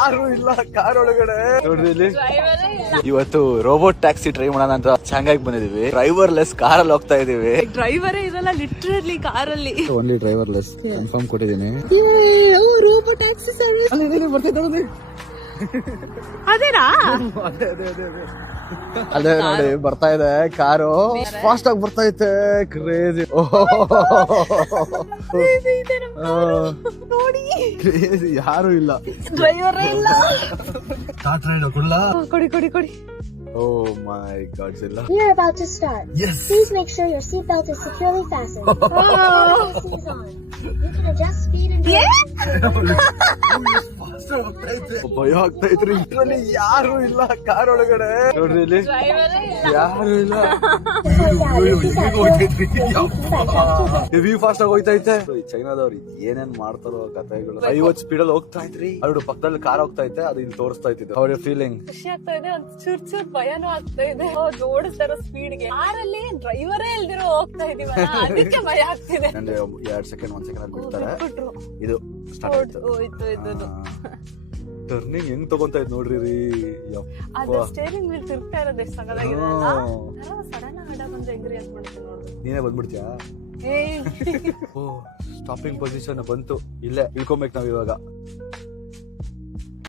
ಯಾರು ಇಲ್ಲ ಕಾರ್ ಒಳಗಡೆ ನೋಡ್ರಿ ಇಲ್ಲಿ. ಇವತ್ತು ರೋಬೋಟ್ ಟ್ಯಾಕ್ಸಿ ಟ್ರೈ ಮಾಡೋಣ ಅಂತ ಶಾಂಘೈಗೆ ಬಂದಿದೀವಿ. ಡ್ರೈವರ್ ಲೆಸ್ ಕಾರಲ್ಲಿ ಹೋಗ್ತಾ ಇದೀವಿ. ಡ್ರೈವರೇ ಇರಲ್ಲ ಲಿಟ್ರಲಿ ಕಾರಲ್ಲಿ. ಓನ್ಲಿ ಡ್ರೈವರ್ ಲೆಸ್ ಕನ್ಫರ್ಮ್ ಕೊಟ್ಟಿದ್ದೀನಿ. ರೋಬೋ ಟ್ಯಾಕ್ಸಿ ಸರ್ವಿಸ್ ಅದೇನಾ? ಅದೇ ನೋಡಿ ಬರ್ತಾ ಇದೆ ಕಾರು. ಫಾಸ್ಟ್ ಆಗಿ ಬರ್ತಾ ಐತೆ. Crazy crazy. ಯಾರು ಇಲ್ಲ, ಡ್ರೈವರೇ ಇಲ್ಲ. ಕೊಡಿ ಕೊಡಿ ಕೊಡಿ. Oh my God, Zilla. We are about to start. Yes. Please make sure your seatbelt is securely fastened. AC is on. You can adjust speed and ಭಯ ಆಗ್ತಾ ಇದ್ರಿ. ಇದ್ರಲ್ಲಿ ಯಾರು ಇಲ್ಲ ಕಾರ್ ಒಳಗಡೆ. ನೋಡ್ರಿ ಇಲ್ಲಿ ಯಾರು ಇಲ್ಲ. ಹೆವಿ ಫಾಸ್ಟ್ ಆಗಿ ಹೋಯ್ತಾ ಐತೆ. ಚೈನಾದವ್ರು ಏನೇನ್ ಮಾಡ್ತಾರೋ ಕಥೆಗಳು. 50 ಸ್ಪೀಡಲ್ಲಿ ಹೋಗ್ತಾ ಇದ್ರಿ. ಅವ್ರು ಪಕ್ಕದಲ್ಲಿ ಕಾರ್ ಹೋಗ್ತಾ ಐತೆ, ಅದು ಇಲ್ಲಿ ತೋರಿಸ್ತಾ ಇತ್ತು. ಅವ್ರ ಫೀಲಿಂಗ್ ಖುಷಿ ಆಗ್ತಾ ಇದೆ, ಒಂದ್ ಚೂರ್ ಚೂರ್ ಭಯನೂ ಆಗ್ತಾ ಇದೆ. ಓಡಿಸ್ತಾರೋ ಸ್ಪೀಡ್ಗೆ ಕಾರಲ್ಲಿ ಡ್ರೈವರೇ ಇಲ್ದಿರೋ ಹೋಗ್ತಾ ಇದೀವಲ್ಲ, ಅದಕ್ಕೆ ಭಯ ಆಗ್ತಿದೆ. 1 ಸೆಕೆಂಡ್ ಅಲ್ಲಿ ಬಿಡ್ತಾರೆ. ಇದು ಸ್ಟಾರ್ಟ್ ಹೋಯ್ತು. ಟರ್ನಿಂಗ್ ಹೆಂಗ್ ತಗೊಂತಾ ಇದ್ ನೋಡ್ರಿ ರೀ. ಅದು ಸ್ಟೇರಿಂಗ್ ವೀಲ್ ತಿರ್ಗ್ತಾ ಇರೋದು ಎಷ್ಟು ಸಗದಾಗಿದೆ. ಸಡನ್ ಆಗಿ ಹಡ ಬಂದ್ರೆ ಹೆಂಗ್ರಿ ಅಂತ ಮಾಡ್ತೀನಿ ನೋಡ್ರಿ. ನೀನೇ ಬಂದ್ಬಿಡ್ತೀಯಾ? ಸ್ಟಾಪಿಂಗ್ ಪೊಸಿಷನ್ ಬಂತು. ಇಲ್ಲೇ ಇಳ್ಕೊಬೇಕು ನಾವ್ ಇವಾಗ.